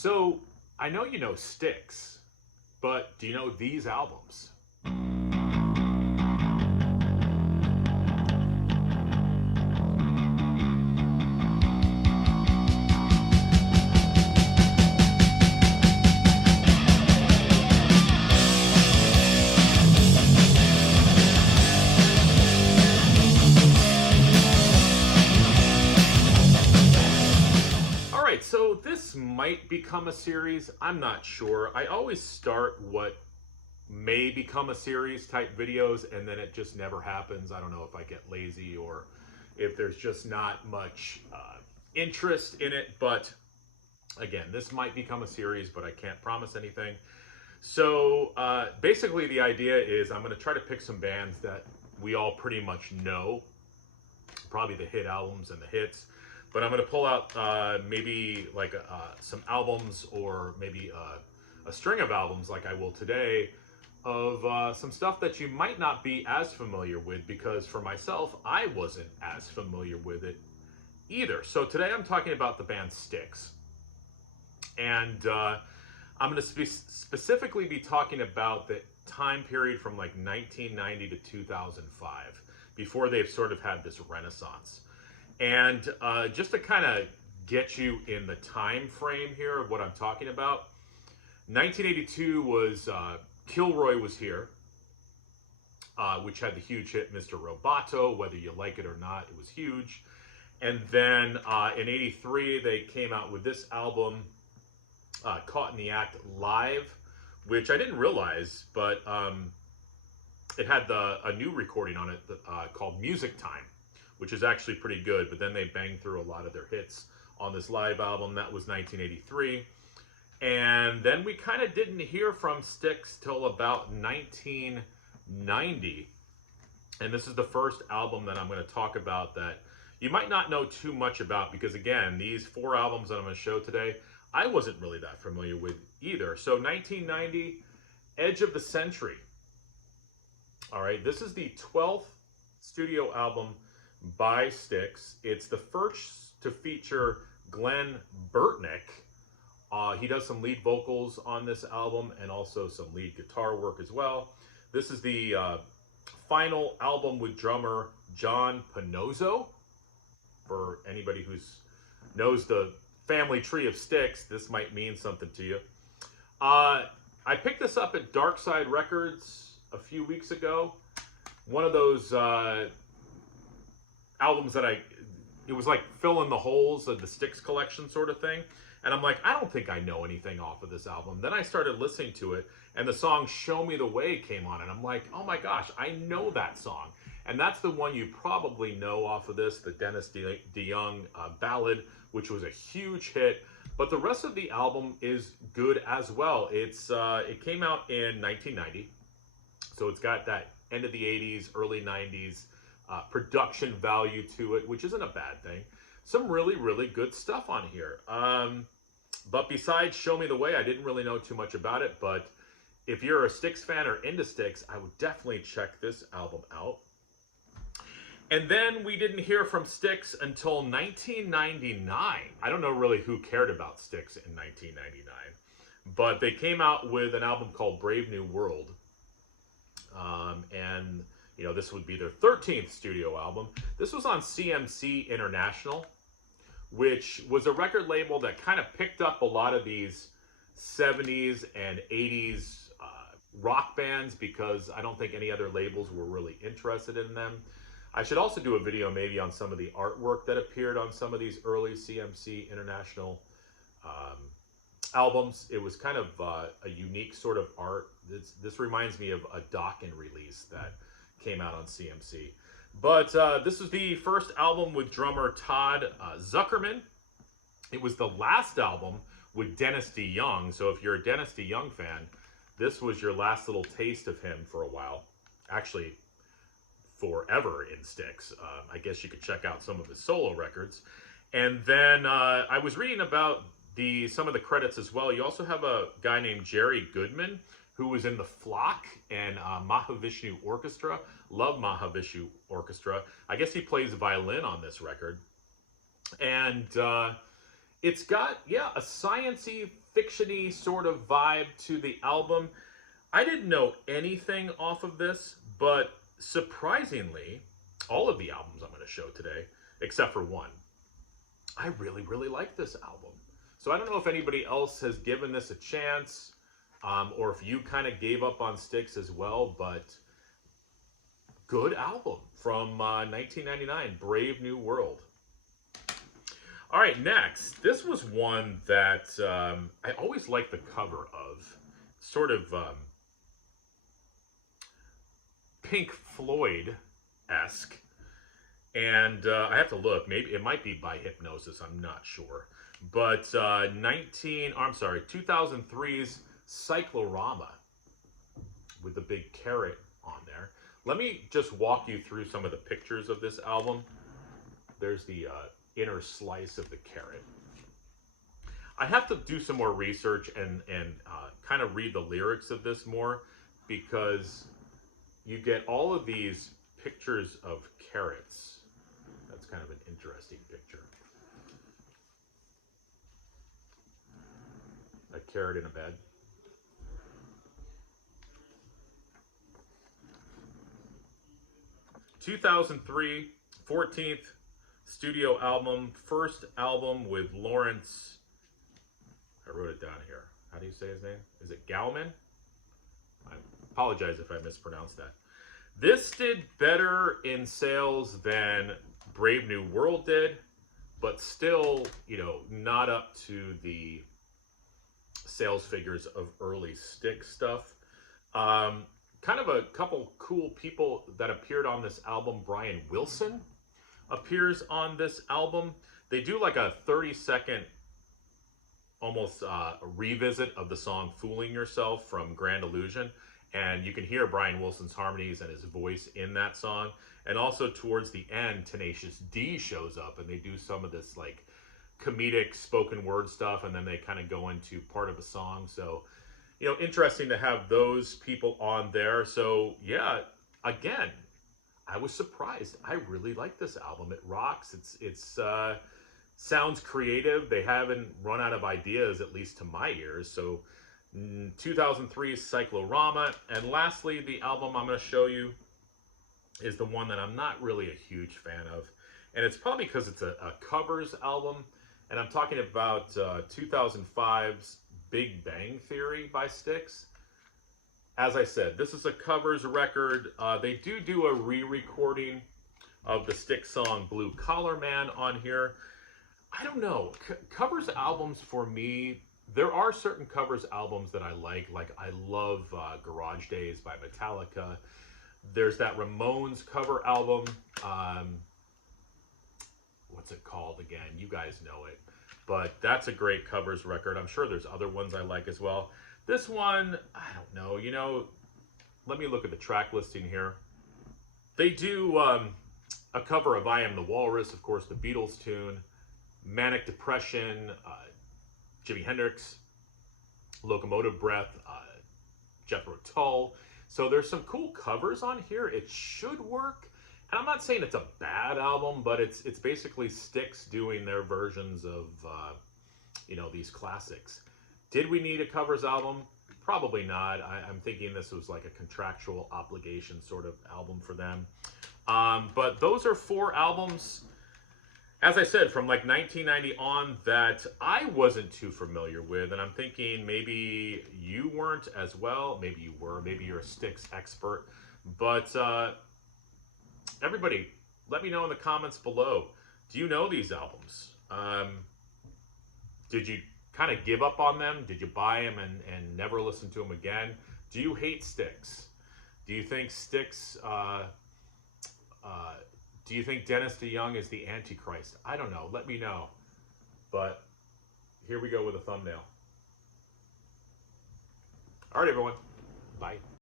So I know you know Styx, but do you know these albums? All right, so this might become a series. I'm not sure. I always start what may become a series type videos and then it just never happens. I don't know if I get lazy or if there's just not much interest in it. But again, this might become a series, but I can't promise anything. So basically the idea is I'm going to try to pick some bands that we all pretty much know, probably the hit albums and the hits. But I'm going to pull out maybe like some albums or maybe a string of albums like I will today of some stuff that you might not be as familiar with, because for myself, I wasn't as familiar with it either. So today I'm talking about the band Styx. And I'm going to specifically be talking about the time period from like 1990 to 2005, before they've sort of had this renaissance. And just to kind of get you in the time frame here of what I'm talking about, 1982 was Kilroy was here, which had the huge hit Mr. Roboto. Whether you like it or not, it was huge. And then in 83, they came out with this album, Caught in the Act Live, which I didn't realize, but it had a new recording on it called Music Time, which is actually pretty good. But then they banged through a lot of their hits on this live album. That was 1983. And then we kind of didn't hear from Styx till about 1990. And this is the first album that I'm going to talk about that you might not know too much about, because again, these four albums that I'm going to show today, I wasn't really that familiar with either. So 1990, Edge of the Century. All right, this is the 12th studio album by Styx. It's the first to feature Glenn Burtnick. He does some lead vocals on this album and also some lead guitar work as well. This is the final album with drummer John Panozzo. For anybody who knows the family tree of Styx, this might mean something to you. I picked this up at Dark Side Records a few weeks ago. One of those albums that it was like fill in the holes of the Styx collection sort of thing. And I'm like, I don't think I know anything off of this album. Then I started listening to it, and the song Show Me the Way came on, and I'm like, oh my gosh, I know that song. And that's the one you probably know off of this, the Dennis DeYoung ballad, which was a huge hit. But the rest of the album is good as well. It came out in 1990, so it's got that end of the 80s, early 90s production value to it, which isn't a bad thing. Some really, really good stuff on here. But besides Show Me the Way, I didn't really know too much about it. But if you're a Styx fan or into Styx, I would definitely check this album out. And then we didn't hear from Styx until 1999. I don't know really who cared about Styx in 1999. But they came out with an album called Brave New World. And, you know, this would be their 13th studio album. This was on CMC International, which was a record label that kind of picked up a lot of these 70s and 80s rock bands, because I don't think any other labels were really interested in them. I should also do a video maybe on some of the artwork that appeared on some of these early CMC International albums. It was kind of a unique sort of art. This reminds me of a Dokken release that came out on CMC. But this was the first album with drummer Todd Zuckerman. It was the last album with Dennis DeYoung. So if you're a Dennis DeYoung fan, this was your last little taste of him for a while. Actually, forever in Styx. I guess you could check out some of his solo records. And then I was reading about some of the credits as well. You also have a guy named Jerry Goodman, who was in the Flock and Mahavishnu Orchestra. Love Mahavishnu Orchestra. I guess he plays violin on this record. And It's got, yeah, a science-y, fiction-y sort of vibe to the album. I didn't know anything off of this, but surprisingly, all of the albums I'm going to show today, except for one, I really, really like this album. So I don't know if anybody else has given this a chance, or if you kind of gave up on Styx as well, but good album from 1999, Brave New World. All right, next. This was one that I always liked the cover of. Sort of Pink Floyd-esque. And I have to look. Maybe it might be by Hypnosis. I'm not sure. But 2003's Cyclorama with the big carrot on there. Let me just walk you through some of the pictures of this album. There's the inner slice of the carrot. I have to do some more research and kind of read the lyrics of this more, because you get all of these pictures of carrots. That's kind of an interesting picture. A carrot in a bed. (2003) 14th studio album, first album with Lawrence. I wrote it down here. How do you say his name? Is it Gallman? I apologize if I mispronounced that. This did better in sales than Brave New World did, but still, you know, not up to the sales figures of early Styx stuff. Kind of a couple cool people that appeared on this album. Brian Wilson appears on this album. They do like a 30-second almost revisit of the song Fooling Yourself from Grand Illusion. And you can hear Brian Wilson's harmonies and his voice in that song. And also towards the end, Tenacious D shows up and they do some of this like comedic spoken word stuff, and then they kind of go into part of a song. So, you know, interesting to have those people on there. So yeah, again, I was surprised. I really like this album. It rocks. It's sounds creative. They haven't run out of ideas, at least to my ears. So 2003's Cyclorama. And lastly, the album I'm going to show you is the one that I'm not really a huge fan of. And it's probably because it's a covers album. And I'm talking about 2005's Big Bang Theory by Styx. As I said, this is a covers record. They do a re-recording of the Styx song Blue Collar Man on here. I don't know. Covers albums for me, there are certain covers albums that I like. Like I love Garage Days by Metallica. There's that Ramones cover album. What's it called again? You guys know it. But that's a great covers record. I'm sure there's other ones I like as well. This one, I don't know. You know, let me look at the track listing here. They do a cover of I Am the Walrus, of course, the Beatles tune. Manic Depression, Jimi Hendrix, Locomotive Breath, Jethro Tull. So there's some cool covers on here. It should work. And I'm not saying it's a bad album, but it's basically Styx doing their versions of, you know, these classics. Did we need a covers album? Probably not. I'm thinking this was like a contractual obligation sort of album for them. But those are 4 albums, as I said, from like 1990 on that I wasn't too familiar with. And I'm thinking maybe you weren't as well. Maybe you were. Maybe you're a Styx expert. But everybody, let me know in the comments below. Do you know these albums? Did you kind of give up on them? Did you buy them and never listen to them again? Do you hate Styx? Do you think Styx... do you think Dennis DeYoung is the Antichrist? I don't know. Let me know. But here we go with a thumbnail. All right, everyone. Bye.